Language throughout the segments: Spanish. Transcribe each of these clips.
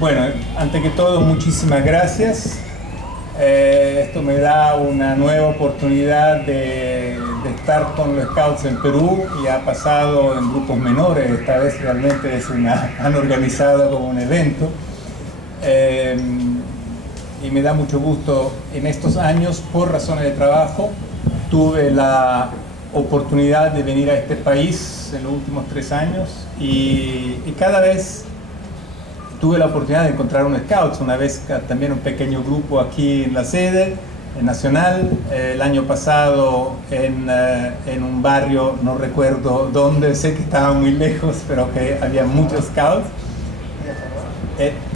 Bueno, antes que todo, muchísimas gracias. Esto me da una nueva oportunidad de estar con los Scouts en Perú. Ya ha pasado en grupos menores, esta vez realmente han organizado como un evento. Y me da mucho gusto. En estos años, por razones de trabajo, tuve la oportunidad de venir a este país en los últimos 3 años y cada vez tuve la oportunidad de encontrar un Scouts, una vez también un pequeño grupo aquí en la sede nacional, el año pasado en un barrio, no recuerdo dónde, sé que estaba muy lejos, pero que había muchos Scouts.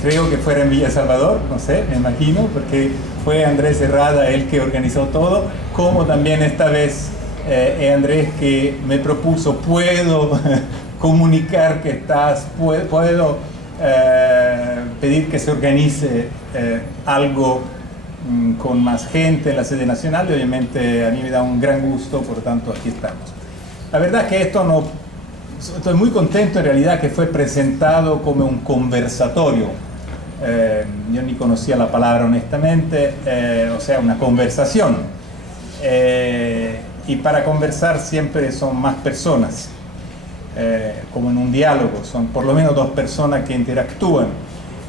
Creo que fuera en Villa Salvador, no sé, me imagino, porque fue Andrés Herrada el que organizó todo, como también esta vez Andrés que me propuso, puedo comunicar que puedo pedir que se organice algo con más gente en la sede nacional, y obviamente a mí me da un gran gusto, por lo tanto aquí estamos. La verdad es que estoy muy contento en realidad que fue presentado como un conversatorio. Yo ni conocía la palabra honestamente, o sea, una conversación. Y para conversar siempre son más personas, como en un diálogo, son por lo menos 2 personas que interactúan.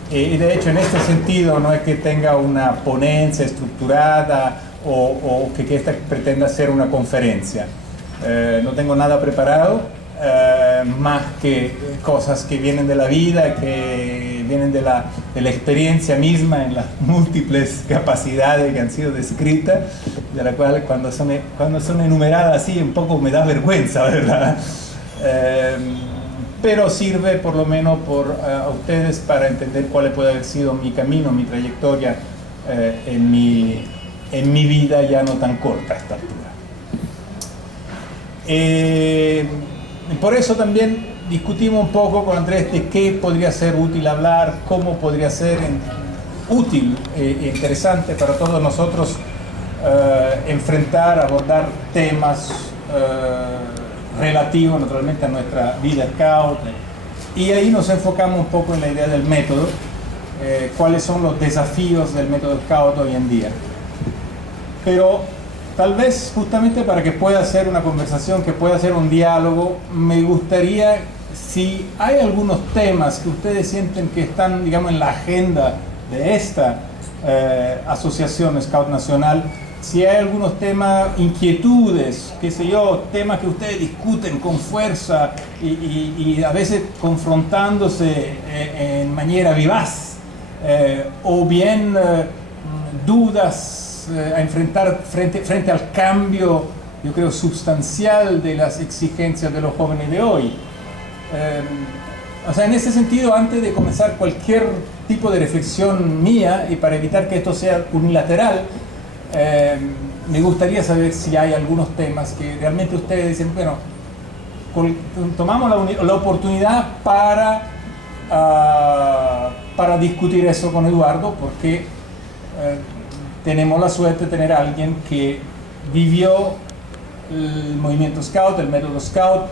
Y de hecho en este sentido no es que tenga una ponencia estructurada o que esta pretenda ser una conferencia. No tengo nada preparado. Más que cosas que vienen de la vida, que vienen de la experiencia misma en las múltiples capacidades que han sido descritas, de la cual cuando son enumeradas así un poco me da vergüenza, ¿verdad? Pero sirve por lo menos a ustedes para entender cuál puede haber sido mi camino, mi trayectoria en mi vida ya no tan corta a esta altura. Por eso también discutimos un poco con Andrés de qué podría ser útil hablar, cómo podría ser útil e interesante para todos nosotros abordar temas relativos naturalmente a nuestra vida scout. Y ahí nos enfocamos un poco en la idea del método, cuáles son los desafíos del método scout hoy en día. Pero tal vez justamente para que pueda ser una conversación, que pueda ser un diálogo, me gustaría, si hay algunos temas que ustedes sienten que están, digamos, en la agenda de esta asociación Scout Nacional, si hay algunos temas, inquietudes, qué sé yo, temas que ustedes discuten con fuerza y a veces confrontándose en manera vivaz, o bien dudas a enfrentar frente al cambio, yo creo, sustancial de las exigencias de los jóvenes de hoy. O sea, en ese sentido, antes de comenzar cualquier tipo de reflexión mía, y para evitar que esto sea unilateral, me gustaría saber si hay algunos temas que realmente ustedes dicen, bueno, tomamos la oportunidad para discutir eso con Eduardo, porque tenemos la suerte de tener a alguien que vivió el movimiento Scout, el método Scout,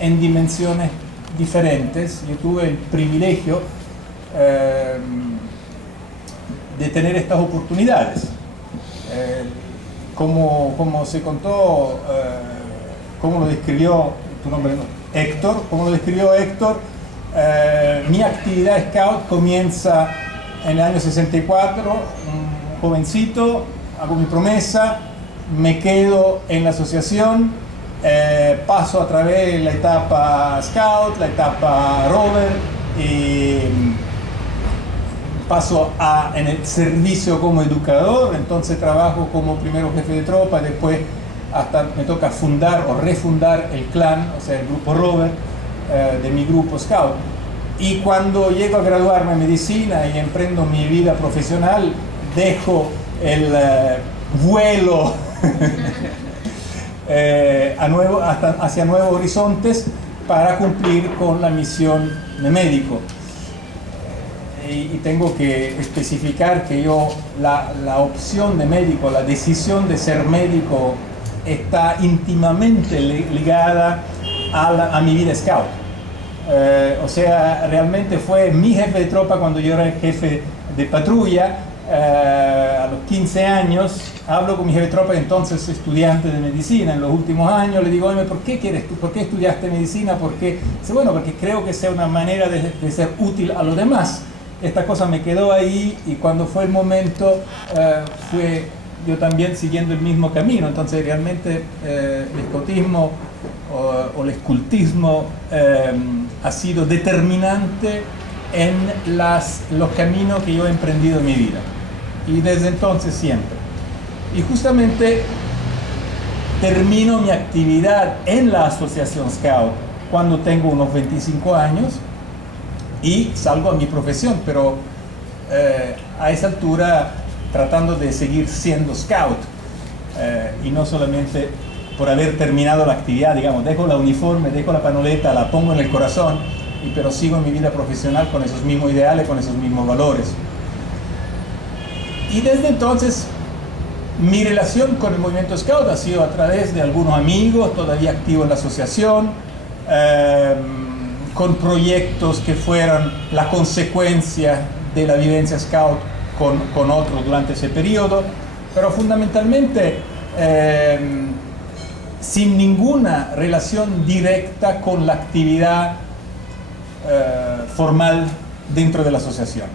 en dimensiones diferentes. Yo tuve el privilegio de tener estas oportunidades. Como se contó, como lo describió tu nombre, ¿no? Héctor, como lo describió Héctor, mi actividad Scout comienza en el año 64, jovencito, hago mi promesa, me quedo en la asociación, paso a través de la etapa Scout, la etapa Rover, y paso en el servicio como educador. Entonces trabajo como primero jefe de tropa, después hasta me toca fundar o refundar el clan, o sea, el grupo Rover de mi grupo Scout. Y cuando llego a graduarme en medicina y emprendo mi vida profesional, dejo el vuelo hacia nuevos horizontes para cumplir con la misión de médico. Y tengo que especificar que la opción de médico, la decisión de ser médico, está íntimamente ligada a mi vida scout. O sea, realmente fue mi jefe de tropa cuando yo era el jefe de patrulla. A los 15 años hablo con mi jefe de tropa, entonces estudiante de medicina en los últimos años. Le digo: oye, ¿por qué estudiaste medicina? Porque creo que sea una manera de ser útil a los demás. Esta cosa me quedó ahí, y cuando fue el momento fue yo también siguiendo el mismo camino. Entonces realmente el escotismo o el escultismo ha sido determinante en los caminos que yo he emprendido en mi vida, y desde entonces siempre. Y justamente termino mi actividad en la Asociación Scout cuando tengo unos 25 años y salgo a mi profesión, pero a esa altura tratando de seguir siendo Scout, y no solamente por haber terminado la actividad, digamos, dejo la uniforme, dejo la panoleta, la pongo en el corazón, pero sigo en mi vida profesional con esos mismos ideales, con esos mismos valores. Y desde entonces mi relación con el movimiento Scout ha sido a través de algunos amigos todavía activos en la asociación, con proyectos que fueron la consecuencia de la vivencia Scout con otros durante ese periodo, pero fundamentalmente sin ninguna relación directa con la actividad formal dentro de la asociación.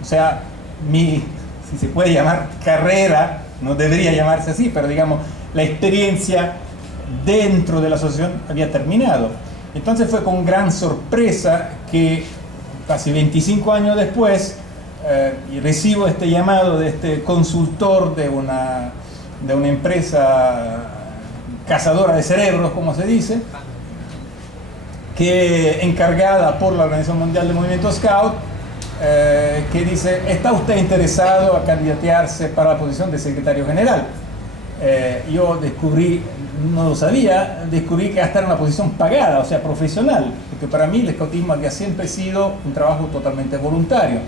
O sea, si se puede llamar carrera, no debería llamarse así, pero digamos, la experiencia dentro de la asociación había terminado. Entonces fue con gran sorpresa que casi 25 años después recibo este llamado de este consultor de una empresa cazadora de cerebros, como se dice, que encargada por la Organización Mundial del Movimiento Scout, que dice: ¿está usted interesado a candidatearse para la posición de secretario general? Yo descubrí, no lo sabía, descubrí que hasta era una posición pagada, o sea, profesional, porque para mí el escautismo había siempre sido un trabajo totalmente voluntario.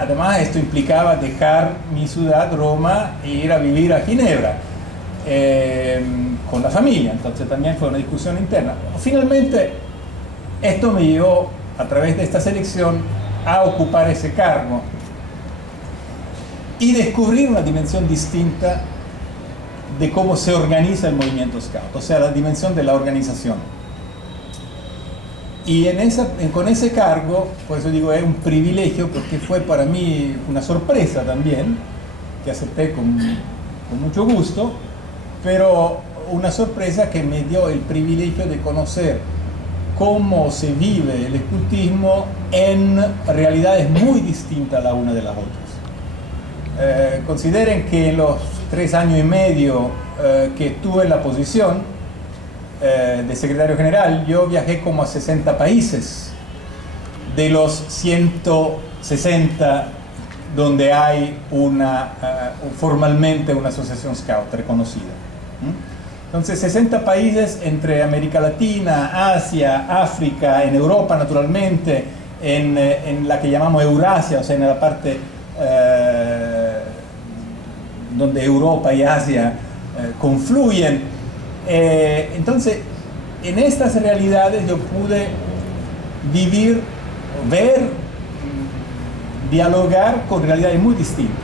Además, esto implicaba dejar mi ciudad, Roma, e ir a vivir a Ginebra con la familia. Entonces también fue una discusión interna. Finalmente, esto me llevó, a través de esta selección, a ocupar ese cargo y descubrir una dimensión distinta de cómo se organiza el movimiento Scout, o sea, la dimensión de la organización. Y con ese cargo, por eso digo, es un privilegio, porque fue para mí una sorpresa también, que acepté con mucho gusto, pero una sorpresa que me dio el privilegio de conocer cómo se vive el escultismo en realidades muy distintas la una de las otras. Consideren que en los 3 años y medio que estuve en la posición de secretario general, yo viajé como a 60 países, de los 160 donde hay formalmente una asociación Scout reconocida. Entonces, 60 países entre América Latina, Asia, África, en Europa naturalmente, en la que llamamos Eurasia, o sea, en la parte donde Europa y Asia confluyen. Entonces, en estas realidades yo pude vivir, ver, dialogar con realidades muy distintas.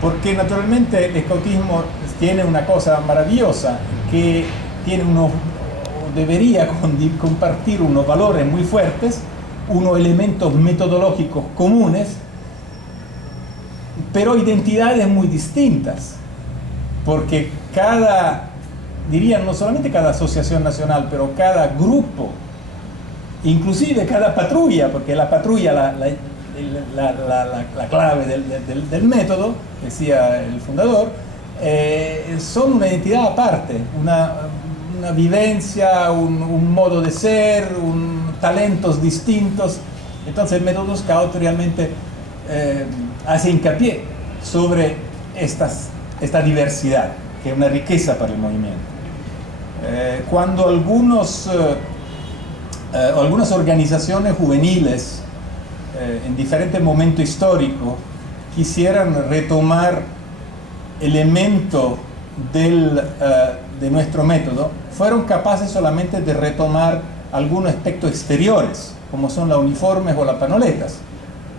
Porque naturalmente el escautismo tiene una cosa maravillosa, que debería compartir unos valores muy fuertes, unos elementos metodológicos comunes, pero identidades muy distintas, porque no solamente cada asociación nacional, pero cada grupo, inclusive cada patrulla, porque la patrulla, la clave del método, decía el fundador, son una identidad aparte, una vivencia, un modo de ser, talentos distintos. Entonces el método Scout realmente hace hincapié sobre esta diversidad, que es una riqueza para el movimiento. Cuando algunas organizaciones juveniles en diferentes momentos históricos quisieran retomar elementos de nuestro método, fueron capaces solamente de retomar algunos aspectos exteriores, como son los uniformes o las panoletas.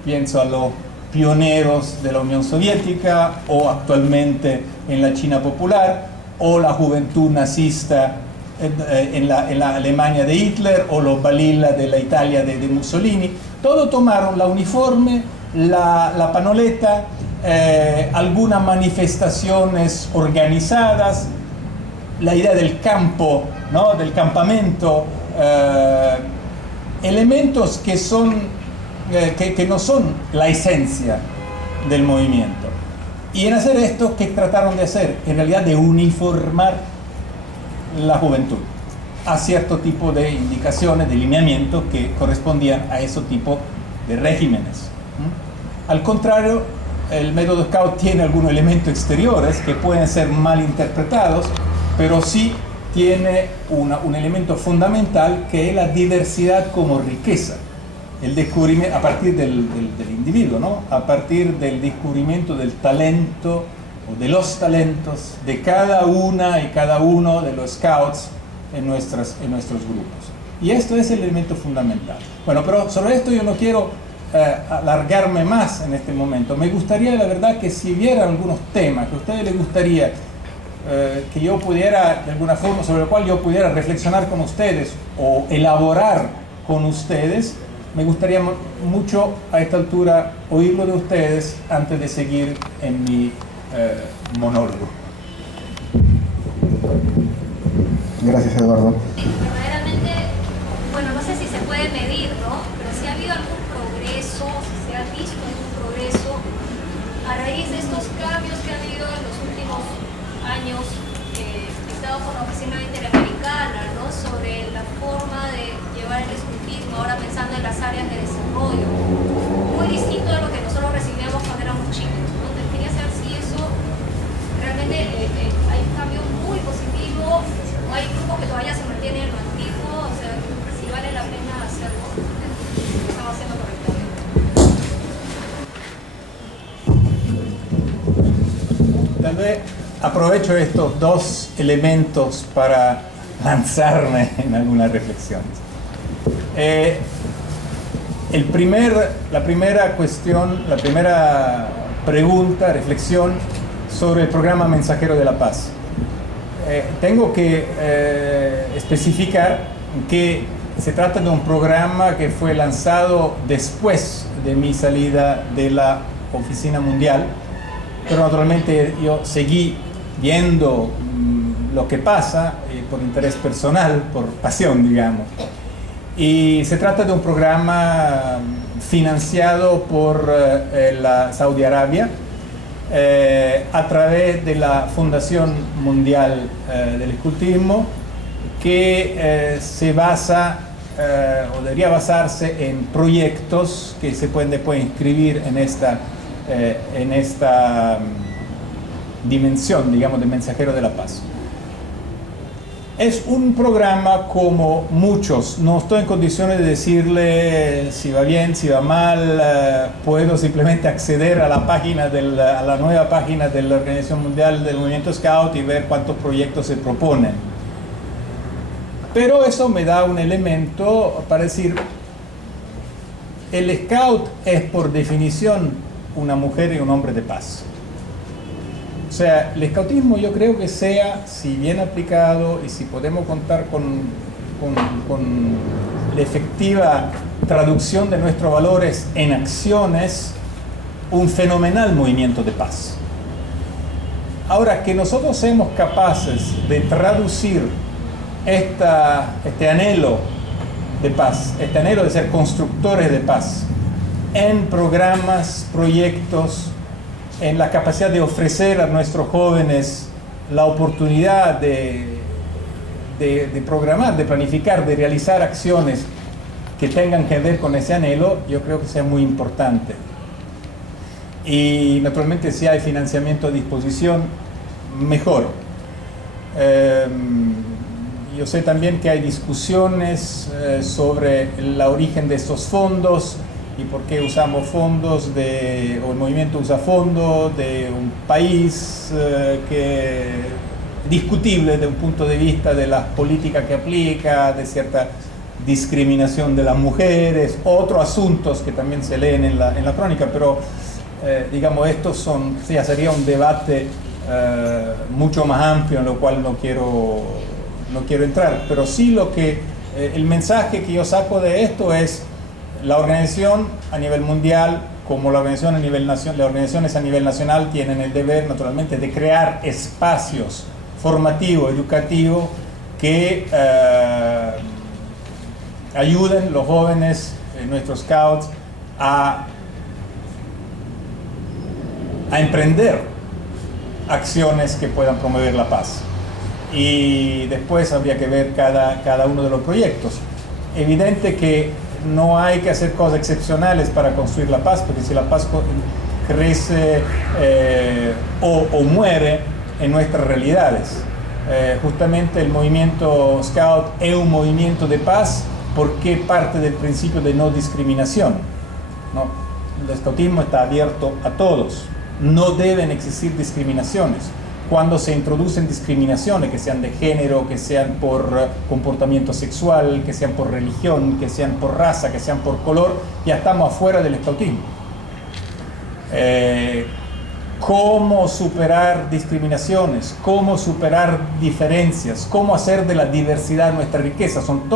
Pienso a los pioneros de la Unión Soviética, o actualmente en la China popular, o la juventud nazista en la Alemania de Hitler, o los Balilla de la Italia de Mussolini. Todos tomaron la uniforme, la panoleta, algunas manifestaciones organizadas, la idea del campo, ¿no? Del campamento, elementos que no son la esencia del movimiento. Y en hacer esto, ¿qué trataron de hacer? En realidad de uniformar la juventud a cierto tipo de indicaciones, de lineamientos que correspondían a ese tipo de regímenes. Al contrario, el método Scout tiene algunos elementos exteriores que pueden ser mal interpretados, pero sí tiene un elemento fundamental, que es la diversidad como riqueza. El descubrimiento a partir del individuo, ¿no? A partir del descubrimiento del talento o de los talentos de cada una y cada uno de los scouts en nuestros grupos. Y esto es el elemento fundamental. Bueno, pero sobre esto yo no quiero alargarme más en este momento. Me gustaría, la verdad, que si hubiera algunos temas que a ustedes les gustaría que yo pudiera, de alguna forma, sobre el cual yo pudiera reflexionar con ustedes o elaborar con ustedes, me gustaría mucho a esta altura oírlo de ustedes antes de seguir en mi monólogo. Gracias, Eduardo. Verdaderamente, bueno, no sé si se puede medir, ¿no? Pero si ha habido algún progreso, si se ha visto algún progreso a raíz de estos cambios que ha habido en los últimos años, dictados por la Oficina Interamericana, ¿no? Sobre la forma de llevar el escultismo, ahora pensando en las áreas de desarrollo, muy distinto de lo que nosotros recibíamos cuando éramos chicos, ¿no? Quería saber si eso realmente hay un cambio muy positivo, o hay grupos que todavía se mantienen en lo antiguo, o sea, si vale la pena hacerlo, lo estamos haciendo correctamente. Tal vez aprovecho estos dos elementos para lanzarme en algunas reflexiones. La primera cuestión, la primera pregunta, reflexión sobre el programa Mensajero de la Paz. Tengo que especificar que se trata de un programa que fue lanzado después de mi salida de la Oficina Mundial, pero naturalmente yo seguí viendo lo que pasa por interés personal, por pasión, digamos. Y se trata de un programa financiado por la Saudi Arabia a través de la Fundación Mundial del Escultismo, que se basa o debería basarse en proyectos que se pueden después inscribir en esta dimensión, digamos, de Mensajero de la Paz. Es un programa como muchos, no estoy en condiciones de decirle si va bien, si va mal, puedo simplemente acceder a la nueva página de la Organización Mundial del Movimiento Scout y ver cuántos proyectos se proponen. Pero eso me da un elemento para decir, el Scout es por definición una mujer y un hombre de paz. O sea, el scoutismo yo creo que sea, si bien aplicado y si podemos contar con la efectiva traducción de nuestros valores en acciones, un fenomenal movimiento de paz. Ahora, que nosotros seamos capaces de traducir este anhelo de paz, este anhelo de ser constructores de paz, en programas, proyectos, en la capacidad de ofrecer a nuestros jóvenes la oportunidad de programar, de planificar, de realizar acciones que tengan que ver con ese anhelo, yo creo que sea muy importante. Y naturalmente si hay financiamiento a disposición, mejor. Yo sé también que hay discusiones sobre el origen de estos fondos y por qué usamos fondos o el movimiento usa fondos de un país que discutible desde un punto de vista de las políticas que aplica, de cierta discriminación de las mujeres, otros asuntos que también se leen en la crónica, pero digamos, estos son, ya sería un debate mucho más amplio en lo cual no quiero entrar, pero sí el mensaje que yo saco de esto es la organización a nivel mundial, como las organizaciones a nivel nacional tienen el deber naturalmente de crear espacios formativos, educativos que ayuden a los jóvenes, nuestros scouts, a emprender acciones que puedan promover la paz. Y después habría que ver cada uno de los proyectos. Evidente que no hay que hacer cosas excepcionales para construir la paz, porque si la paz crece o muere en nuestras realidades. Justamente el movimiento Scout es un movimiento de paz porque parte del principio de no discriminación, ¿no? El scoutismo está abierto a todos, no deben existir discriminaciones. Cuando se introducen discriminaciones, que sean de género, que sean por comportamiento sexual, que sean por religión, que sean por raza, que sean por color, ya estamos afuera del scoutismo. Cómo superar discriminaciones, cómo superar diferencias, cómo hacer de la diversidad nuestra riqueza, son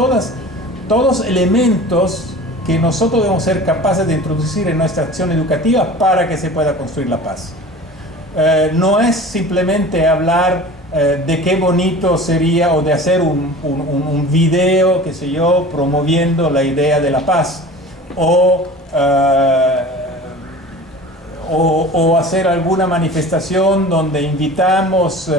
todos elementos que nosotros debemos ser capaces de introducir en nuestra acción educativa para que se pueda construir la paz. No es simplemente hablar de qué bonito sería o de hacer un video, qué sé yo, promoviendo la idea de la paz o hacer alguna manifestación donde invitamos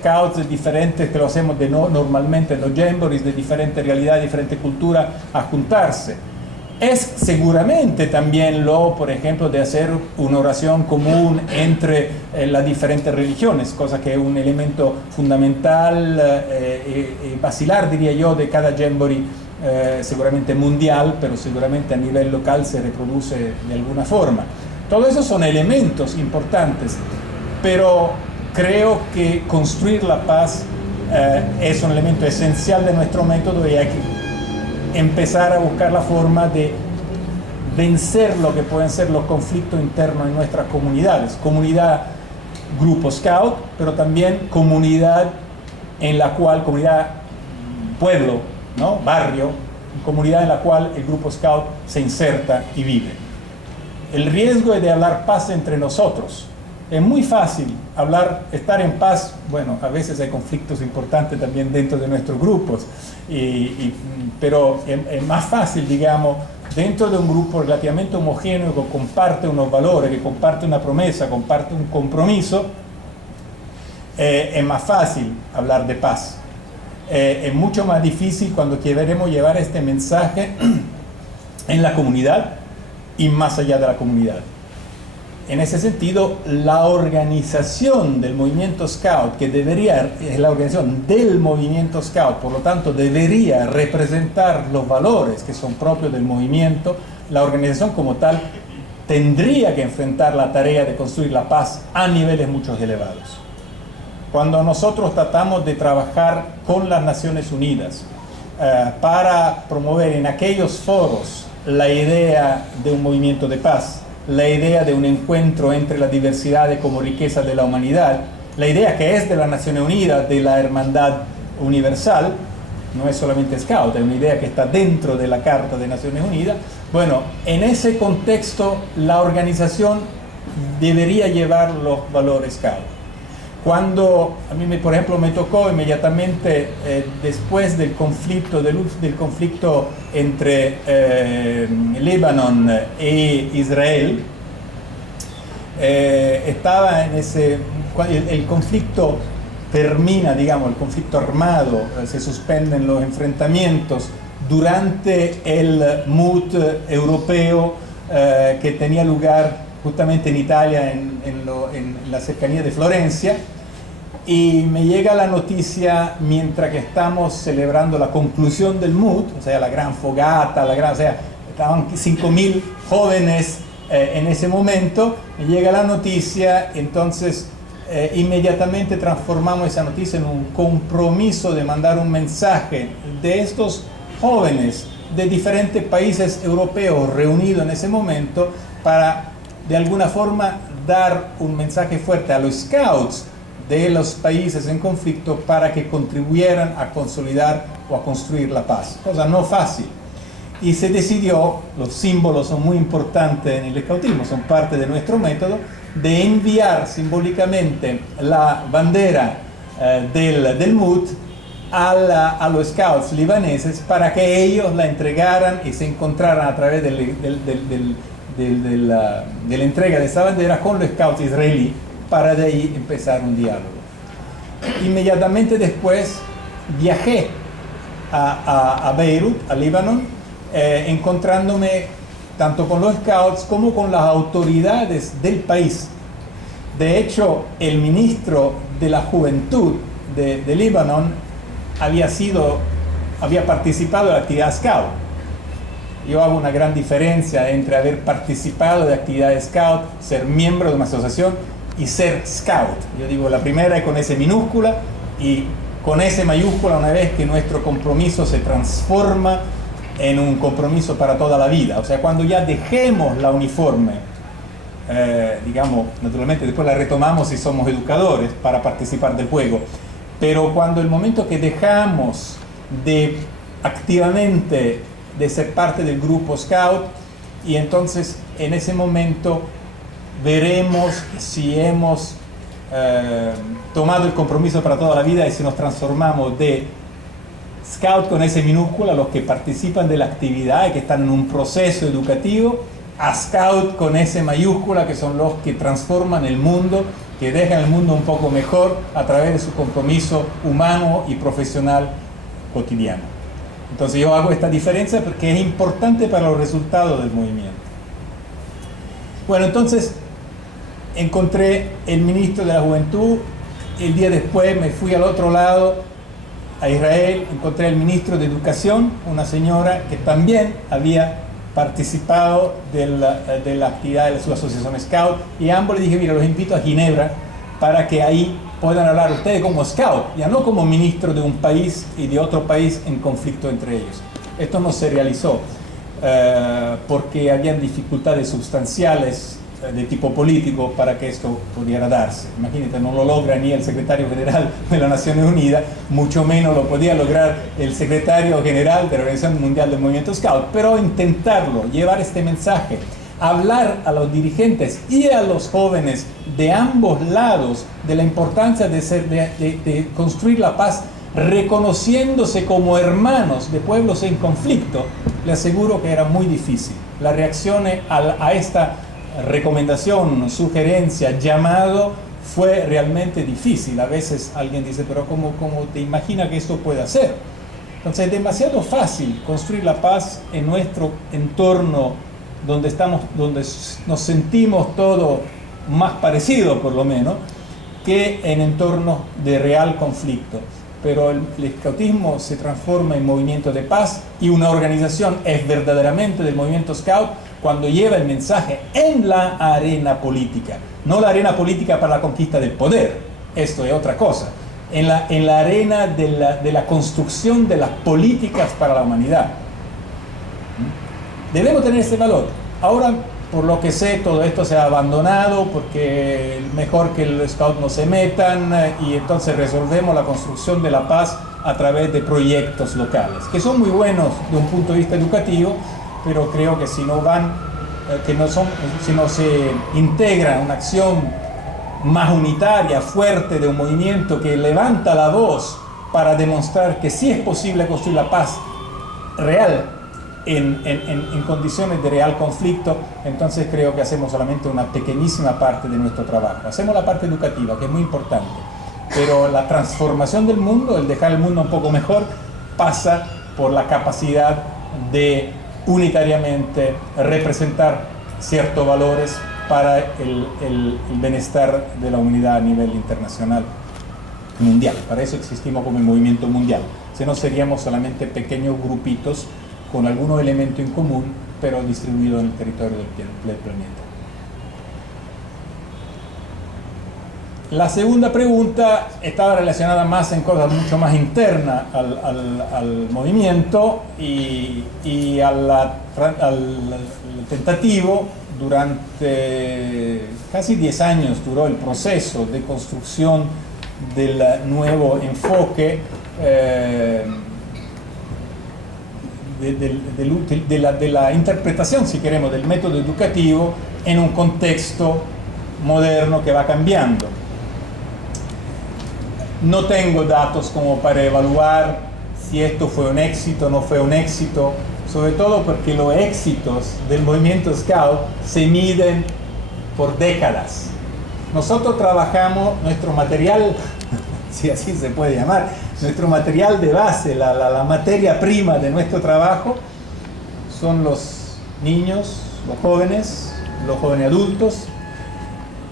scouts diferentes, que lo hacemos normalmente en los jamborees, de diferente realidad, diferente cultura, a juntarse. Es seguramente también por ejemplo, de hacer una oración común entre las diferentes religiones, cosa que es un elemento fundamental y basilar, diría yo, de cada jamboree, seguramente mundial, pero seguramente a nivel local se reproduce de alguna forma. Todo eso son elementos importantes, pero creo que construir la paz es un elemento esencial de nuestro método y hay que empezar a buscar la forma de vencer lo que pueden ser los conflictos internos en nuestras comunidades. Comunidad, grupo scout, pero también comunidad pueblo, ¿no? Barrio, comunidad en la cual el grupo scout se inserta y vive. El riesgo es de hablar paz entre nosotros. Es muy fácil estar en paz. Bueno, a veces hay conflictos importantes también dentro de nuestros grupos, pero es más fácil, digamos, dentro de un grupo relativamente homogéneo que comparte unos valores, que comparte una promesa, comparte un compromiso, es más fácil hablar de paz. Es mucho más difícil cuando queremos llevar este mensaje en la comunidad y más allá de la comunidad. En ese sentido, la organización del movimiento Scout, que es la organización del movimiento Scout, por lo tanto debería representar los valores que son propios del movimiento, la organización como tal tendría que enfrentar la tarea de construir la paz a niveles mucho elevados. Cuando nosotros tratamos de trabajar con las Naciones Unidas para promover en aquellos foros la idea de un movimiento de paz, la idea de un encuentro entre la diversidad como riqueza de la humanidad, la idea que es de las Naciones Unidas, de la hermandad universal, no es solamente Scout, es una idea que está dentro de la Carta de Naciones Unidas. Bueno, en ese contexto la organización debería llevar los valores Scout. Cuando a mí, por ejemplo, me tocó inmediatamente después del conflicto entre Líbano e Israel, estaba en el conflicto termina, digamos, el conflicto armado, se suspenden los enfrentamientos durante el MUT europeo que tenía lugar justamente en Italia, en la cercanía de Florencia, y me llega la noticia mientras que estamos celebrando la conclusión del MUT, o sea, la gran fogata, o sea, estaban 5.000 jóvenes en ese momento, me llega la noticia, entonces inmediatamente transformamos esa noticia en un compromiso de mandar un mensaje de estos jóvenes de diferentes países europeos reunidos en ese momento para de alguna forma dar un mensaje fuerte a los scouts de los países en conflicto para que contribuyeran a consolidar o a construir la paz. Cosa no fácil. Y se decidió, los símbolos son muy importantes en el scoutismo, son parte de nuestro método, de enviar simbólicamente la bandera del MUT a los scouts libaneses para que ellos la entregaran y se encontraran a través de la entrega de esa bandera con los scouts israelíes para de ahí empezar un diálogo. Inmediatamente después viajé a Beirut, a Líbano, encontrándome tanto con los scouts como con las autoridades del país. De hecho, el ministro de la Juventud de Líbano había participado de la actividad scout. Yo hago una gran diferencia entre haber participado de actividades scout, ser miembro de una asociación y ser scout. Yo digo, la primera es con S minúscula y con S mayúscula una vez que nuestro compromiso se transforma en un compromiso para toda la vida. O sea, cuando ya dejemos la uniforme, digamos, naturalmente después la retomamos si somos educadores para participar del juego, pero cuando el momento que dejamos de activamente de ser parte del grupo scout, y entonces en ese momento veremos si hemos tomado el compromiso para toda la vida y si nos transformamos de scout con S minúscula, los que participan de la actividad y que están en un proceso educativo, a scout con S mayúscula, que son los que transforman el mundo, que dejan el mundo un poco mejor a través de su compromiso humano y profesional cotidiano. Entonces yo hago esta diferencia porque es importante para los resultados del movimiento. Bueno, entonces encontré el ministro de la Juventud, el día después me fui al otro lado, a Israel, encontré al ministro de Educación, una señora que también había participado de la actividad de su asociación Scout, y a ambos les dije, mira, los invito a Ginebra para que ahí puedan hablar ustedes como Scout, ya no como ministro de un país y de otro país en conflicto entre ellos. Esto no se realizó porque habían dificultades sustanciales de tipo político para que esto pudiera darse. Imagínate, no lo logra ni el secretario general de las Naciones Unidas, mucho menos lo podía lograr el secretario general de la Organización Mundial del Movimiento Scout, pero intentarlo, llevar este mensaje, hablar a los dirigentes y a los jóvenes de ambos lados de la importancia de construir la paz reconociéndose como hermanos de pueblos en conflicto, le aseguro que era muy difícil. La reacción a esta recomendación, sugerencia, llamado, fue realmente difícil. A veces alguien dice, pero ¿cómo te imaginas que esto puede hacer? Entonces es demasiado fácil construir la paz en nuestro entorno donde nos sentimos todo más parecido, por lo menos, que en entornos de real conflicto. Pero el scoutismo se transforma en movimiento de paz, y una organización es verdaderamente del movimiento scout cuando lleva el mensaje en la arena política, no la arena política para la conquista del poder, esto es otra cosa, en la arena de la construcción de las políticas para la humanidad. Debemos tener ese valor. Ahora, por lo que sé, todo esto se ha abandonado porque mejor que los scouts no se metan, y entonces resolvemos la construcción de la paz a través de proyectos locales, que son muy buenos de un punto de vista educativo, pero creo que si no se integra una acción más unitaria, fuerte, de un movimiento que levanta la voz para demostrar que sí es posible construir la paz real en condiciones de real conflicto, entonces creo que hacemos solamente una pequeñísima parte de nuestro trabajo. Hacemos la parte educativa, que es muy importante, pero la transformación del mundo, el dejar el mundo un poco mejor, pasa por la capacidad de unitariamente representar ciertos valores para el bienestar de la humanidad a nivel internacional, mundial. Para eso existimos como el movimiento mundial. Si no, seríamos solamente pequeños grupitos con algunos elementos en común, pero distribuidos en el territorio del planeta. La segunda pregunta estaba relacionada más en cosas mucho más internas al movimiento y al tentativo. Durante casi 10 años duró el proceso de construcción del nuevo enfoque de la interpretación, si queremos, del método educativo en un contexto moderno que va cambiando. No tengo datos como para evaluar si esto fue un éxito o no fue un éxito, sobre todo porque los éxitos del movimiento Scout se miden por décadas. Nosotros trabajamos nuestro material, si así se puede llamar, nuestro material de base, la materia prima de nuestro trabajo, son los niños, los jóvenes adultos,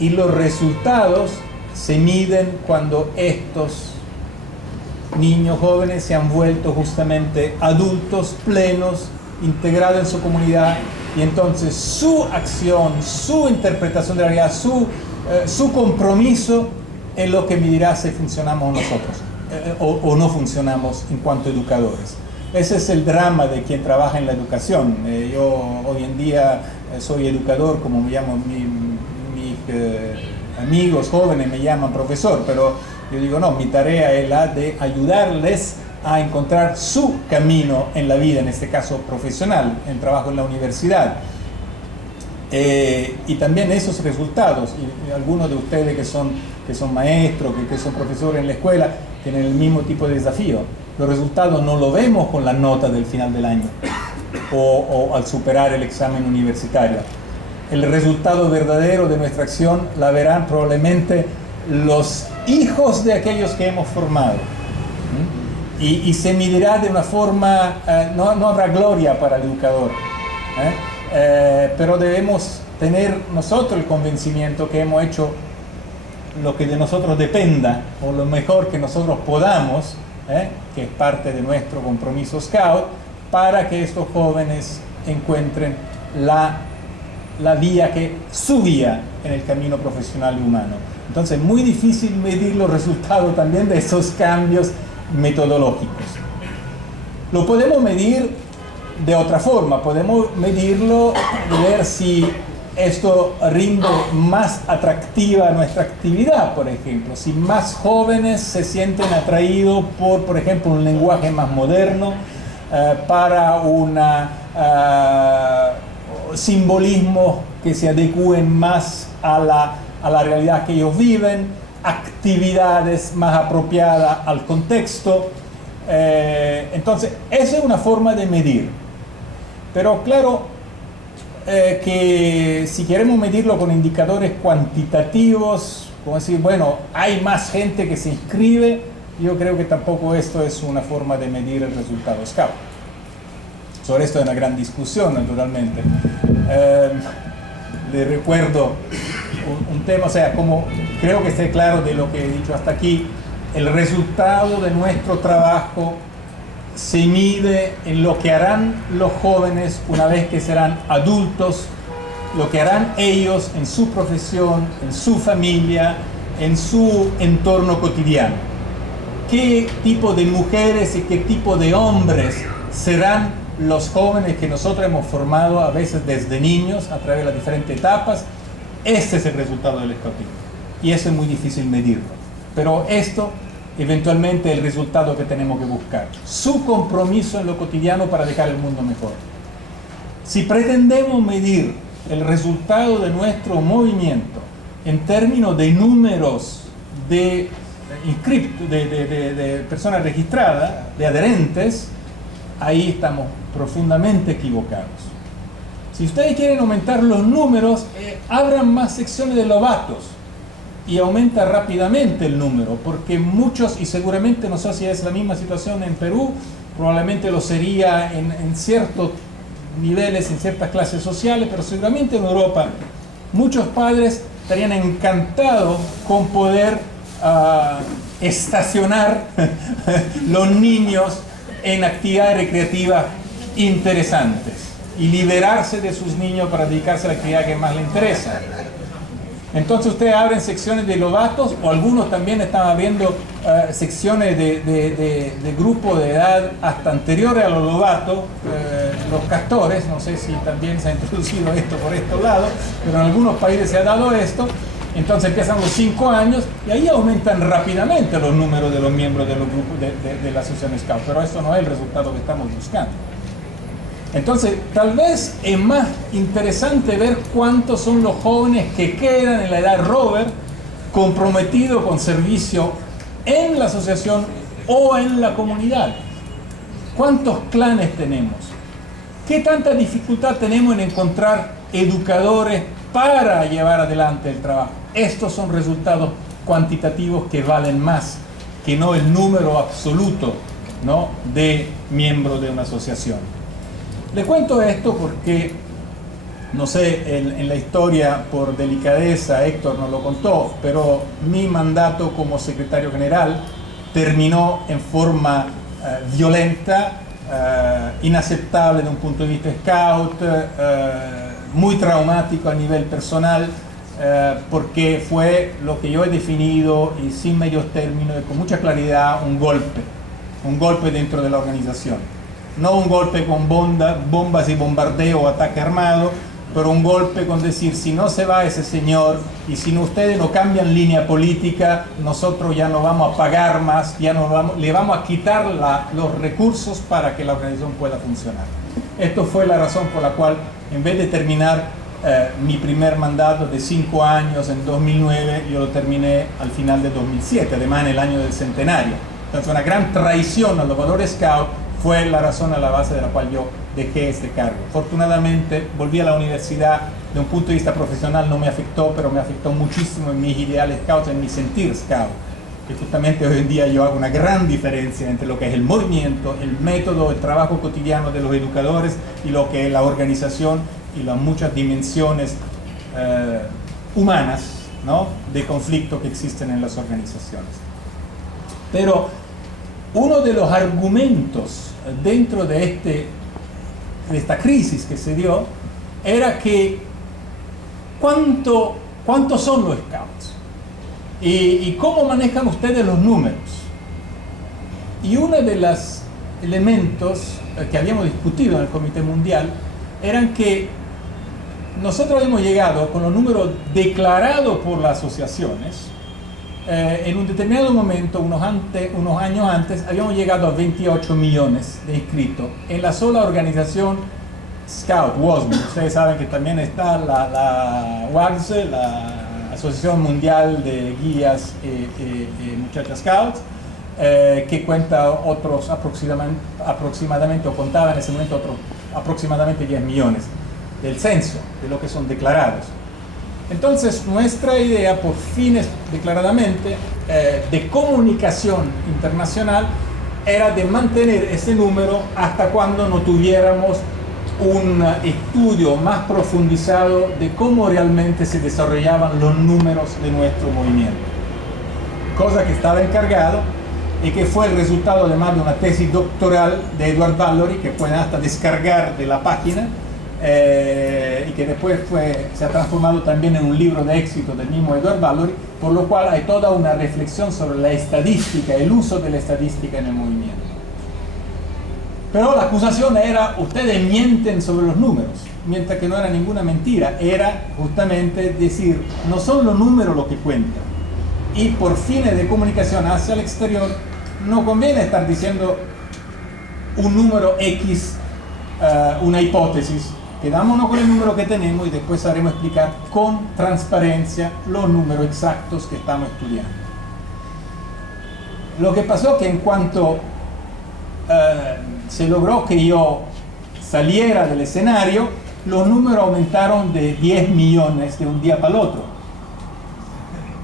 y los resultados se miden cuando estos niños jóvenes se han vuelto justamente adultos plenos, integrados en su comunidad, y entonces su acción, su interpretación de la realidad, su compromiso es lo que medirá si funcionamos nosotros o no funcionamos en cuanto educadores. Ese es el drama de quien trabaja en la educación. Yo hoy en día soy educador, como me llamo mis amigos jóvenes me llaman profesor, pero yo digo no, mi tarea es la de ayudarles a encontrar su camino en la vida, en este caso profesional, en trabajo en la universidad. Y también esos resultados, y algunos de ustedes que son maestros, que son profesores en la escuela, tienen el mismo tipo de desafío. Los resultados no lo vemos con la nota del final del año o al superar el examen universitario. El resultado verdadero de nuestra acción la verán probablemente los hijos de aquellos que hemos formado. Y se medirá de una forma, no habrá gloria para el educador, pero debemos tener nosotros el convencimiento que hemos hecho lo que de nosotros dependa, o lo mejor que nosotros podamos, que es parte de nuestro compromiso Scout, para que estos jóvenes encuentren su vía en el camino profesional y humano. Entonces es muy difícil medir los resultados también de esos cambios metodológicos. Lo podemos medir de otra forma, podemos medirlo y ver si esto rinde más atractiva nuestra actividad, por ejemplo, si más jóvenes se sienten atraídos por ejemplo, un lenguaje más moderno, para un simbolismo que se adecúen más a la realidad que ellos viven, actividades más apropiadas al contexto. Entonces, esa es una forma de medir. Pero claro, que si queremos medirlo con indicadores cuantitativos, como decir, bueno, hay más gente que se inscribe, yo creo que tampoco esto es una forma de medir el resultado Scout. Sobre esto hay una gran discusión, naturalmente. Le recuerdo un tema, o sea, como creo que esté claro de lo que he dicho hasta aquí, el resultado de nuestro trabajo se mide en lo que harán los jóvenes una vez que serán adultos, lo que harán ellos en su profesión, en su familia, en su entorno cotidiano. ¿Qué tipo de mujeres y qué tipo de hombres serán los jóvenes que nosotros hemos formado a veces desde niños a través de las diferentes etapas? Este es el resultado del scoutismo y eso es muy difícil medirlo, pero esto eventualmente es el resultado que tenemos que buscar, su compromiso en lo cotidiano para dejar el mundo mejor. Si pretendemos medir el resultado de nuestro movimiento en términos de números de inscriptos, de personas registradas, de adherentes, ahí estamos profundamente equivocados. Si ustedes quieren aumentar los números, abran más secciones de novatos y aumenta rápidamente el número, porque muchos, y seguramente no sé si es la misma situación en Perú, probablemente lo sería en ciertos niveles, en ciertas clases sociales, pero seguramente en Europa muchos padres estarían encantados con poder estacionar los niños en actividades recreativas interesantes y liberarse de sus niños para dedicarse a la actividad que más les interesa. Entonces ustedes abren secciones de novatos, o algunos también están abriendo secciones de grupo de edad hasta anteriores a los novatos, los castores. No sé si también se ha introducido esto por estos lados, pero en algunos países se ha dado esto. Entonces empiezan los 5 años y ahí aumentan rápidamente los números de los miembros de los grupos de la asociación Scout, pero eso no es el resultado que estamos buscando. Entonces, tal vez es más interesante ver cuántos son los jóvenes que quedan en la edad Rover comprometidos con servicio en la asociación o en la comunidad. ¿Cuántos clanes tenemos? ¿Qué tanta dificultad tenemos en encontrar educadores para llevar adelante el trabajo? Estos son resultados cuantitativos que valen más que no el número absoluto, ¿no?, de miembros de una asociación. Le cuento esto porque, no sé, en la historia, por delicadeza, Héctor nos lo contó, pero mi mandato como secretario general terminó en forma violenta, inaceptable de un punto de vista scout, muy traumático a nivel personal, porque fue lo que yo he definido, y sin medios términos y con mucha claridad, un golpe dentro de la organización. No un golpe con bombas y bombardeo o ataque armado, pero un golpe con decir: si no se va ese señor y si ustedes no cambian línea política, nosotros ya no vamos a pagar más, le vamos a quitar los recursos para que la organización pueda funcionar. Esto fue la razón por la cual, en vez de terminar mi primer mandato de 5 años en 2009, yo lo terminé al final de 2007, además en el año del centenario. Entonces, una gran traición a los valores Scout fue la razón a la base de la cual yo dejé este cargo. Afortunadamente, volví a la universidad. De un punto de vista profesional no me afectó, pero me afectó muchísimo en mis ideales Scout, en mi sentir Scout. Y justamente hoy en día yo hago una gran diferencia entre lo que es el movimiento, el método, el trabajo cotidiano de los educadores y lo que es la organización y las muchas dimensiones humanas, ¿no?, de conflicto que existen en las organizaciones. Pero uno de los argumentos dentro de esta crisis que se dio era que ¿cuántos son los Scouts? ¿Y cómo manejan ustedes los números? Y uno de los elementos que habíamos discutido en el Comité Mundial eran que nosotros hemos llegado con los números declarados por las asociaciones. En un determinado momento, unos años antes, habíamos llegado a 28 millones de inscritos en la sola organización Scout, WOSM. Ustedes saben que también está la WAGS, la Asociación Mundial de Guías y Muchachas Scouts, que cuenta otros aproximadamente, o contaba en ese momento otros aproximadamente 10 millones del censo, de lo que son declarados. Entonces, nuestra idea, por fines declaradamente de comunicación internacional, era de mantener ese número hasta cuando no tuviéramos un estudio más profundizado de cómo realmente se desarrollaban los números de nuestro movimiento. Cosa que estaba encargado y que fue el resultado además de una tesis doctoral de Edward Valory, que pueden hasta descargar de la página, y que después se ha transformado también en un libro de éxito del mismo Edward Valory, por lo cual hay toda una reflexión sobre la estadística, el uso de la estadística en el movimiento. Pero la acusación era: ustedes mienten sobre los números, mientras que no era ninguna mentira, era justamente decir, no son los números lo que cuentan, y por fines de comunicación hacia el exterior no conviene estar diciendo un número X, una hipótesis. Quedámonos con el número que tenemos y después sabremos explicar con transparencia los números exactos que estamos estudiando. Lo que pasó que en cuanto se logró que yo saliera del escenario, los números aumentaron de 10 millones de un día para el otro.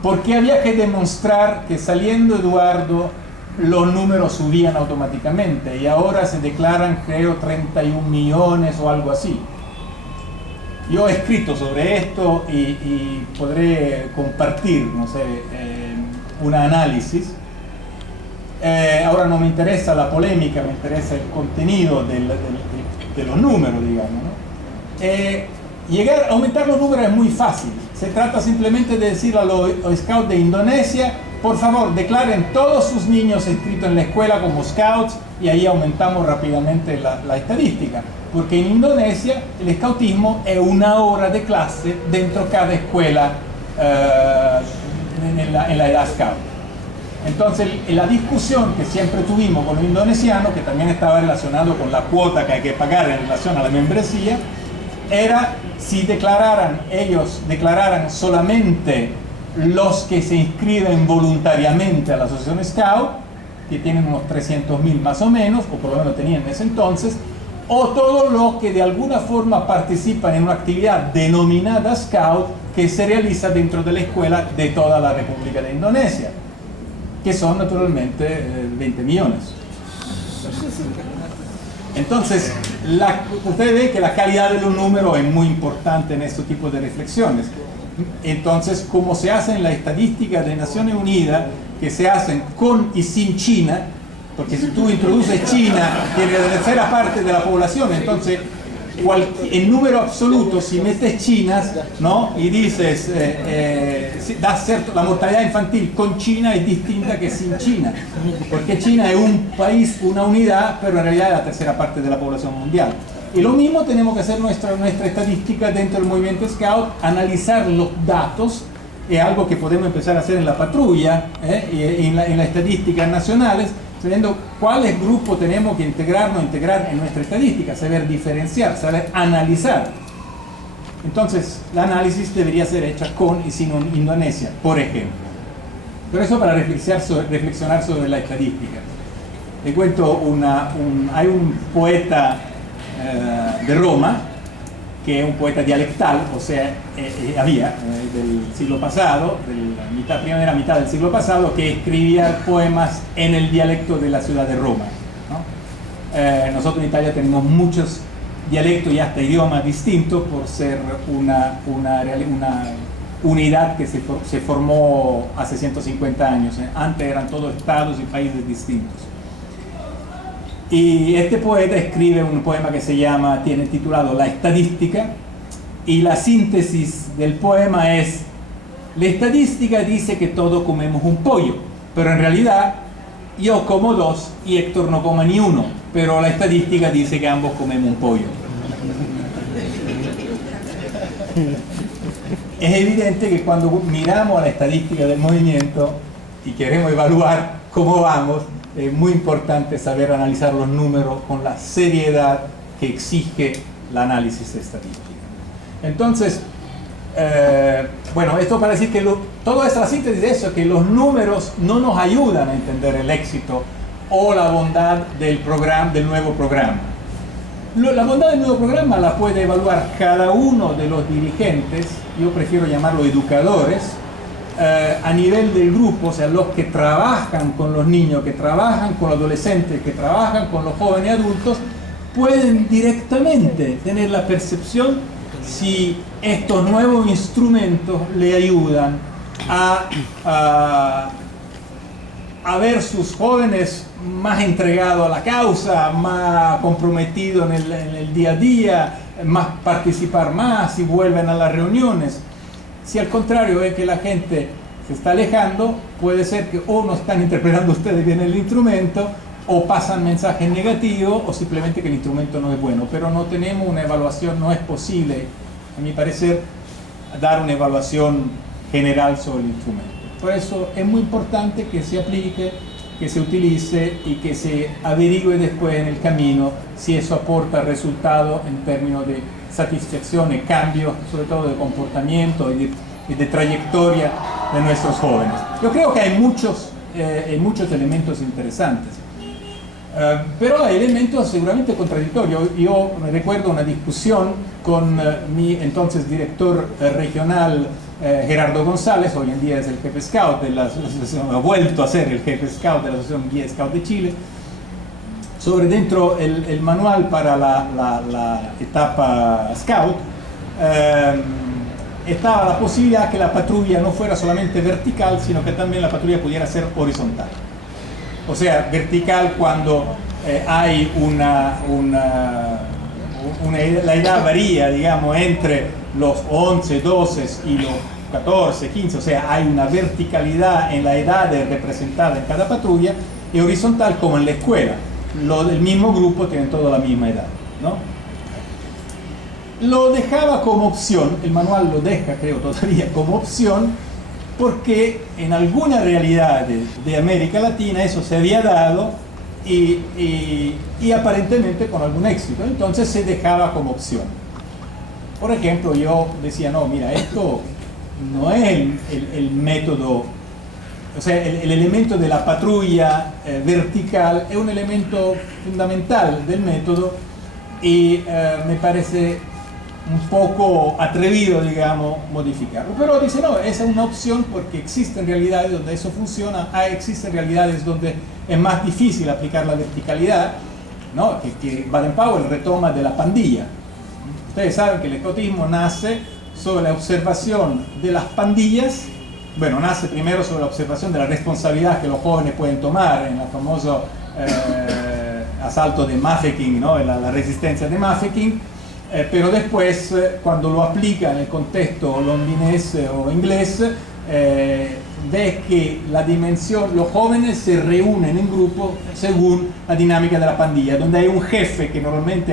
Porque había que demostrar que saliendo Eduardo, los números subían automáticamente y ahora se declaran, creo, 31 millones o algo así. Yo he escrito sobre esto y podré compartir, no sé, un análisis. Ahora no me interesa la polémica, me interesa el contenido de los números, digamos, ¿no? aumentar los números es muy fácil. Se trata simplemente de decir a los scouts de Indonesia, por favor, declaren todos sus niños inscritos en la escuela como scouts, y ahí aumentamos rápidamente la estadística. Porque en Indonesia el scoutismo es una hora de clase dentro de cada escuela en la edad scout. Entonces, la discusión que siempre tuvimos con los indonesianos, que también estaba relacionado con la cuota que hay que pagar en relación a la membresía, era si ellos declararan solamente los que se inscriben voluntariamente a la asociación Scout, que tienen unos 300.000 más o menos, o por lo menos tenían en ese entonces, o todos los que de alguna forma participan en una actividad denominada Scout, que se realiza dentro de la escuela de toda la República de Indonesia, que son naturalmente 20 millones. Entonces, usted ve que la calidad de los números es muy importante en este tipo de reflexiones. Entonces, como se hace en la estadística de Naciones Unidas, que se hacen con y sin China, porque si tú introduces China, tiene la tercera parte de la población, entonces en número absoluto, si metes chinas, ¿no? Y dices, la mortalidad infantil con China es distinta que sin China, porque China es un país, una unidad, pero en realidad es la tercera parte de la población mundial. Y lo mismo tenemos que hacer nuestra estadística dentro del movimiento Scout, analizar los datos, es algo que podemos empezar a hacer en la patrulla, y en las estadísticas nacionales, sabiendo cuáles grupos tenemos que integrar en nuestra estadística, saber diferenciar, saber analizar. Entonces, el análisis debería ser hecho con y sin Indonesia, por ejemplo. Pero eso para reflexionar sobre la estadística. Le cuento, hay un poeta de Roma, que es un poeta dialectal, o sea, del siglo pasado, de la primera mitad del siglo pasado, que escribía poemas en el dialecto de la ciudad de Roma, ¿no? Nosotros en Italia tenemos muchos dialectos y hasta idiomas distintos por ser una unidad que se formó hace 150 años. Antes eran todos estados y países distintos. Y este poeta escribe un poema que tiene titulado La Estadística, y la síntesis del poema es: la estadística dice que todos comemos un pollo, pero en realidad yo como 2 y Héctor no coma ni uno, pero la estadística dice que ambos comemos un pollo. Es evidente que cuando miramos a la estadística del movimiento y queremos evaluar cómo vamos, es muy importante saber analizar los números con la seriedad que exige el análisis estadístico. Entonces, bueno, esto para decir que toda esta síntesis de eso, que los números no nos ayudan a entender el éxito o la bondad del nuevo programa. La bondad del nuevo programa la puede evaluar cada uno de los dirigentes, yo prefiero llamarlo educadores, a nivel del grupo, o sea, los que trabajan con los niños, que trabajan con los adolescentes, que trabajan con los jóvenes adultos, pueden directamente tener la percepción si estos nuevos instrumentos le ayudan a ver sus jóvenes más entregados a la causa, más comprometidos en el día a día, participar más, si vuelven a las reuniones. Si al contrario es que la gente se está alejando, puede ser que o no están interpretando ustedes bien el instrumento, o pasan mensajes negativos, o simplemente que el instrumento no es bueno. Pero no tenemos una evaluación, no es posible, a mi parecer, dar una evaluación general sobre el instrumento. Por eso es muy importante que se aplique, que se utilice y que se averigüe después en el camino si eso aporta resultados en términos de satisfacción y cambios, sobre todo de comportamiento y de trayectoria de nuestros jóvenes. Yo creo que hay muchos elementos interesantes, pero hay elementos seguramente contradictorios. Yo me recuerdo una discusión con mi entonces director regional, Gerardo González, hoy en día es el jefe scout de la asociación, ha vuelto a ser el jefe scout de la Asociación Guía Scout de Chile, sobre dentro el manual para la etapa scout, estaba la posibilidad que la patrulla no fuera solamente vertical, sino que también la patrulla pudiera ser horizontal. O sea, vertical cuando hay la edad varía, digamos, entre los 11, 12 y los 14, 15, o sea, hay una verticalidad en la edad representada en cada patrulla y horizontal como en la escuela. El mismo grupo tiene toda la misma edad, ¿no? Lo dejaba como opción, el manual lo deja, creo, todavía como opción, porque en algunas realidades de América Latina eso se había dado y aparentemente con algún éxito, entonces se dejaba como opción. Por ejemplo, yo decía, no, mira, esto no es el método, o sea, el elemento de la patrulla vertical es un elemento fundamental del método y me parece un poco atrevido, digamos, modificarlo. Pero dice, no, esa es una opción porque existen realidades donde eso funciona, existen realidades donde es más difícil aplicar la verticalidad, ¿no? que Baden-Powell retoma de la pandilla. Ustedes saben que el escotismo nace sobre la observación de las pandillas. Bueno, nace primero sobre la observación de la responsabilidad que los jóvenes pueden tomar en el famoso asalto de Mafeking, ¿no? la resistencia de Mafeking. Pero después, cuando lo aplica en el contexto londinense o inglés, ves que la dimensión, los jóvenes se reúnen en grupo según la dinámica de la pandilla, donde hay un jefe que normalmente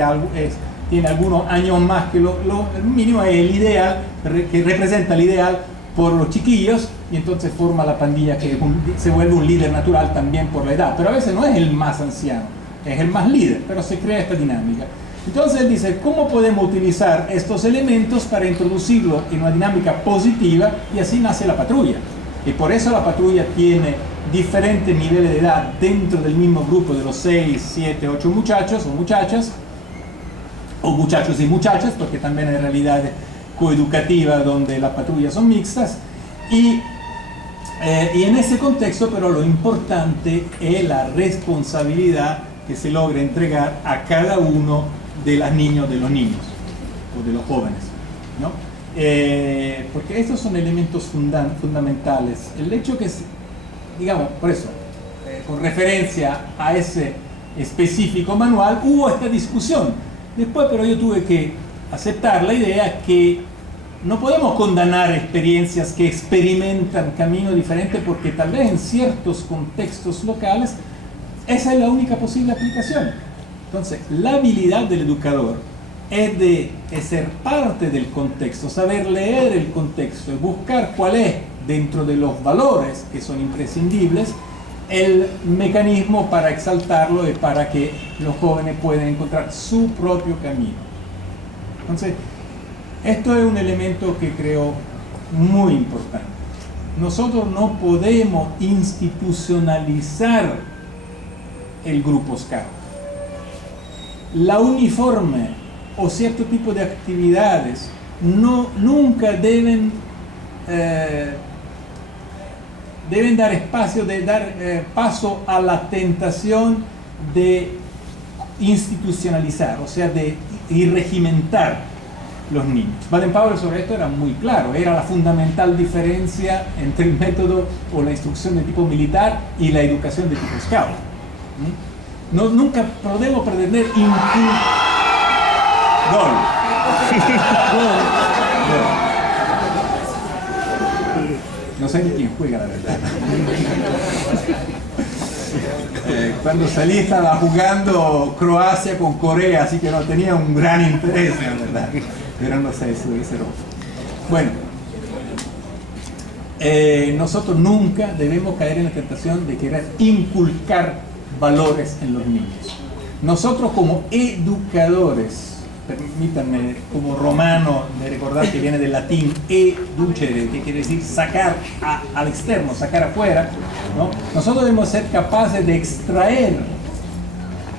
tiene algunos años más que lo mínimo, es el ideal, que representa el ideal por los chiquillos, y entonces forma la pandilla que se vuelve un líder natural también por la edad. Pero a veces no es el más anciano, es el más líder, pero se crea esta dinámica. Entonces él dice, ¿cómo podemos utilizar estos elementos para introducirlo en una dinámica positiva? Y así nace la patrulla. Y por eso la patrulla tiene diferentes niveles de edad dentro del mismo grupo de los 6, 7, 8 muchachos o muchachas, o muchachos y muchachas, porque también hay realidades coeducativas donde las patrullas son mixtas. Y en ese contexto, pero lo importante es la responsabilidad que se logra entregar a cada uno de los niños o de los jóvenes, ¿no? Porque estos son elementos fundamentales. El hecho que, digamos, por eso, con referencia a ese específico manual, hubo esta discusión. Después, pero yo tuve que aceptar la idea que no podemos condenar experiencias que experimentan caminos diferentes porque tal vez en ciertos contextos locales esa es la única posible aplicación. Entonces, la habilidad del educador es de ser parte del contexto, saber leer el contexto y buscar cuál es, dentro de los valores que son imprescindibles, el mecanismo para exaltarlo y para que los jóvenes puedan encontrar su propio camino. Entonces, esto es un elemento que creo muy importante. Nosotros no podemos institucionalizar el grupo scout. La uniforme o cierto tipo de actividades nunca deben dar espacio, dar paso a la tentación de institucionalizar, o sea, de irregimentar los niños. Baden-Powell sobre esto era muy claro, era la fundamental diferencia entre el método o la instrucción de tipo militar y la educación de tipo scout. Nunca podemos pretender gol. No sé ni quién juega, la verdad. Cuando salí estaba jugando Croacia con Corea, así que no tenía un gran interés, la verdad. Pero no sé, eso debe ser otro. Bueno, nosotros nunca debemos caer en la tentación de querer inculcar valores en los niños. Nosotros como educadores, permítanme como romano de recordar que viene del latín educere, que quiere decir sacar al externo, sacar afuera, ¿no? Nosotros debemos ser capaces de extraer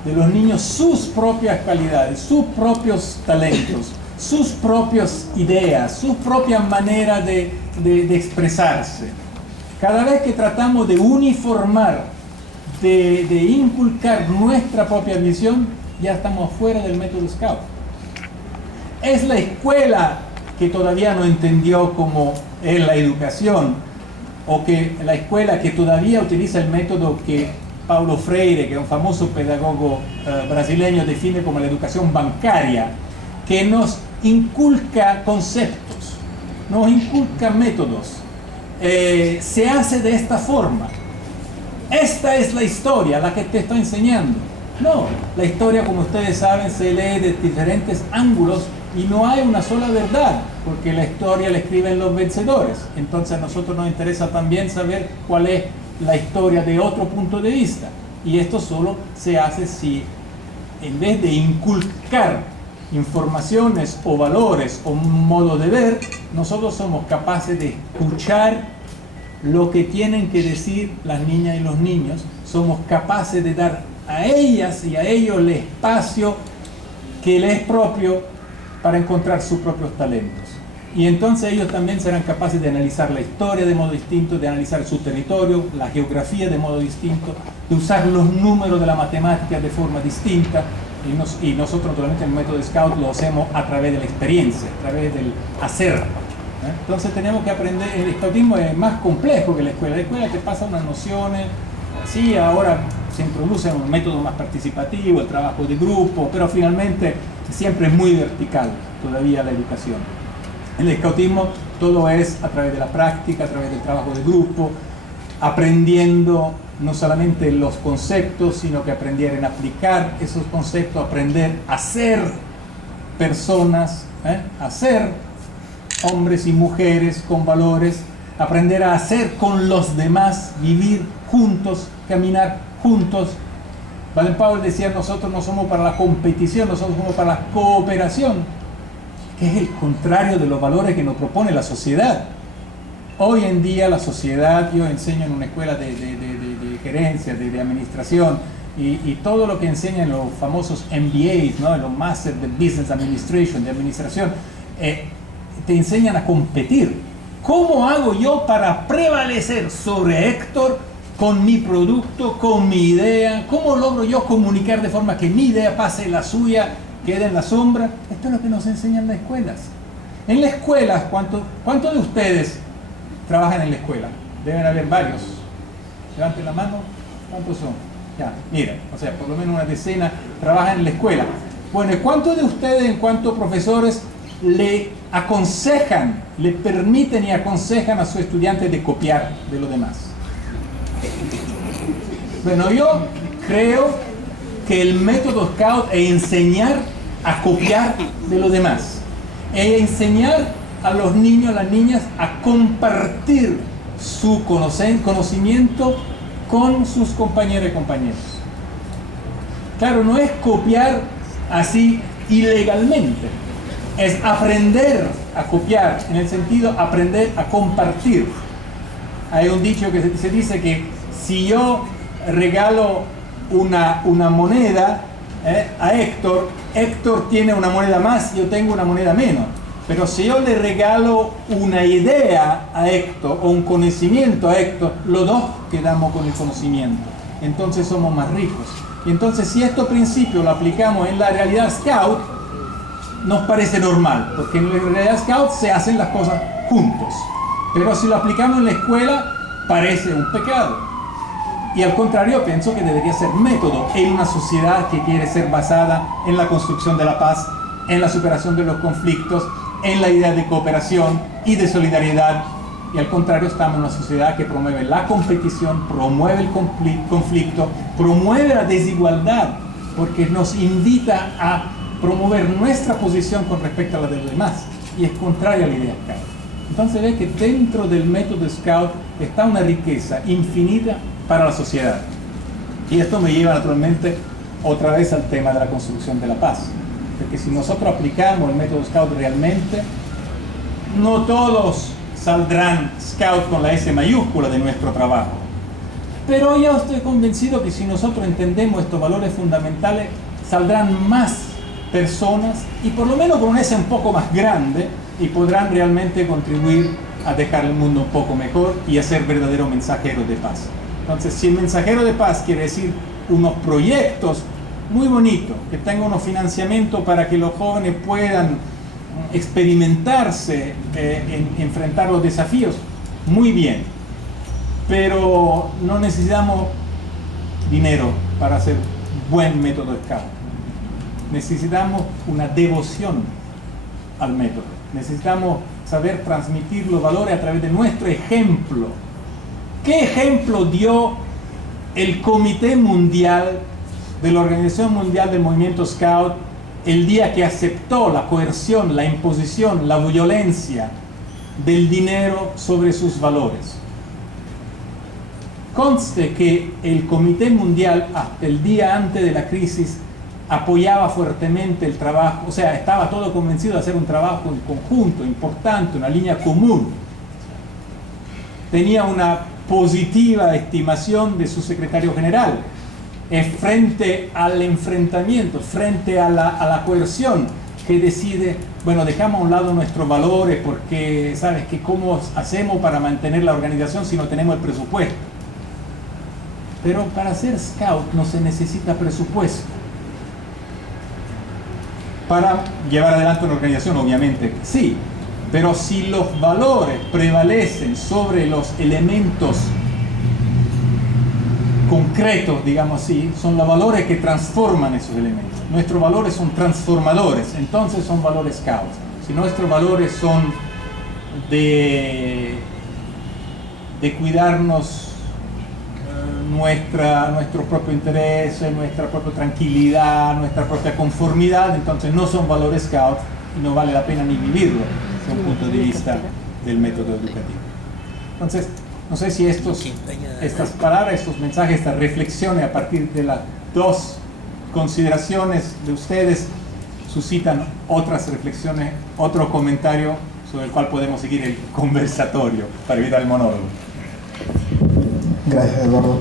de los niños sus propias cualidades, sus propios talentos, sus propias ideas, sus propias maneras de expresarse. Cada vez que tratamos de uniformar, de inculcar nuestra propia visión, ya estamos fuera del método scout. Es la escuela que todavía no entendió cómo es la educación, o que la escuela que todavía utiliza el método que Paulo Freire, que es un famoso pedagogo brasileño, define como la educación bancaria, que nos inculca conceptos, nos inculca métodos. Se hace de esta forma. Esta es la historia, la que te estoy enseñando. No, la historia, como ustedes saben, se lee de diferentes ángulos y no hay una sola verdad, porque la historia la escriben los vencedores. Entonces a nosotros nos interesa también saber cuál es la historia de otro punto de vista. Y esto solo se hace si, en vez de inculcar informaciones o valores o un modo de ver, nosotros somos capaces de escuchar lo que tienen que decir las niñas y los niños, somos capaces de dar a ellas y a ellos el espacio que les es propio para encontrar sus propios talentos. Y entonces ellos también serán capaces de analizar la historia de modo distinto, de analizar su territorio, la geografía de modo distinto, de usar los números de la matemática de forma distinta. Y nosotros naturalmente en el método Scout lo hacemos a través de la experiencia, a través del hacer. Entonces tenemos que aprender. El scoutismo es más complejo que la escuela. La escuela te pasa unas nociones, sí, ahora se introduce un método más participativo, el trabajo de grupo, pero finalmente siempre es muy vertical todavía la educación. En el scoutismo todo es a través de la práctica, a través del trabajo de grupo, aprendiendo no solamente los conceptos, sino que aprender en aplicar esos conceptos, aprender a ser personas, a ser hombres y mujeres con valores, aprender a hacer con los demás, vivir juntos, caminar juntos. Baden-Powell decía, nosotros no somos para la competición, nosotros somos para la cooperación, que es el contrario de los valores que nos propone la sociedad. Hoy en día la sociedad, yo enseño en una escuela de gerencia, de administración, y todo lo que enseñan los famosos MBAs, ¿no? Los Masters de Business Administration, de administración, te enseñan a competir. ¿Cómo hago yo para prevalecer sobre Héctor con mi producto, con mi idea? ¿Cómo logro yo comunicar de forma que mi idea pase la suya, quede en la sombra? Esto es lo que nos enseñan las escuelas. En las escuelas, ¿cuántos de ustedes trabajan en la escuela? Deben haber varios. Levanten la mano. ¿Cuántos son? Ya, miren, o sea, por lo menos una decena trabajan en la escuela. Bueno, ¿cuántos de ustedes, en cuanto a profesores, le aconsejan, le permiten y aconsejan a sus estudiantes de copiar de los demás? Bueno, yo creo que el método Scout es enseñar a copiar de los demás, es enseñar a los niños, a las niñas a compartir su conocimiento con sus compañeras y compañeros. Claro, no es copiar así ilegalmente, es aprender a copiar, en el sentido aprender a compartir. Hay un dicho que se dice que si yo regalo una moneda a Héctor, Héctor tiene una moneda más, yo tengo una moneda menos. Pero si yo le regalo una idea a Héctor o un conocimiento a Héctor, los dos quedamos con el conocimiento. Entonces somos más ricos. Y entonces si estos principios lo aplicamos en la realidad Scout, nos parece normal, porque en la realidad Scout se hacen las cosas juntos. Pero si lo aplicamos en la escuela, parece un pecado. Y al contrario, pienso que debería ser método en una sociedad que quiere ser basada en la construcción de la paz, en la superación de los conflictos, en la idea de cooperación y de solidaridad. Y al contrario, estamos en una sociedad que promueve la competición, promueve el conflicto, promueve la desigualdad, porque nos invita a promover nuestra posición con respecto a la de los demás, y es contraria a la idea Scout. Entonces ve que dentro del método Scout está una riqueza infinita para la sociedad. Y esto me lleva naturalmente otra vez al tema de la construcción de la paz. Porque si nosotros aplicamos el método Scout realmente, no todos saldrán Scout con la S mayúscula de nuestro trabajo. Pero ya estoy convencido que si nosotros entendemos estos valores fundamentales, saldrán más personas, y por lo menos con una S un poco más grande, y podrán realmente contribuir a dejar el mundo un poco mejor y a ser verdaderos mensajeros de paz. Entonces, si el mensajero de paz quiere decir unos proyectos muy bonitos, que tengan unos financiamientos para que los jóvenes puedan experimentarse, enfrentar los desafíos, muy bien. Pero no necesitamos dinero para hacer buen método Scout. necesitamos una devoción al método. Necesitamos saber transmitir los valores a través de nuestro ejemplo. ¿Qué ejemplo dio el Comité Mundial de la Organización Mundial del Movimiento Scout el día que aceptó la coerción, la imposición, la violencia del dinero sobre sus valores? Conste que el Comité Mundial, hasta el día antes de la crisis, apoyaba fuertemente el trabajo, o sea, estaba todo convencido de hacer un trabajo en conjunto, importante, una línea común. Tenía una positiva estimación de su secretario general. Frente al enfrentamiento, frente a la coerción, que decide, bueno, dejamos a un lado nuestros valores porque, ¿sabes qué? ¿Cómo hacemos para mantener la organización si no tenemos el presupuesto? Pero para ser scout no se necesita presupuesto. Para llevar adelante una organización, obviamente, sí. Pero si los valores prevalecen sobre los elementos concretos, digamos así, son los valores que transforman esos elementos. Nuestros valores son transformadores, entonces son valores scout. Si nuestros valores son de cuidarnos nuestro propio interés, nuestra propia tranquilidad, nuestra propia conformidad, entonces no son valores scout y no vale la pena ni vivirlo desde un punto de vista del método educativo. Entonces, no sé si estas palabras, estos mensajes, estas reflexiones a partir de las dos consideraciones de ustedes suscitan otras reflexiones, otro comentario sobre el cual podemos seguir el conversatorio para evitar el monólogo. Gracias, Eduardo.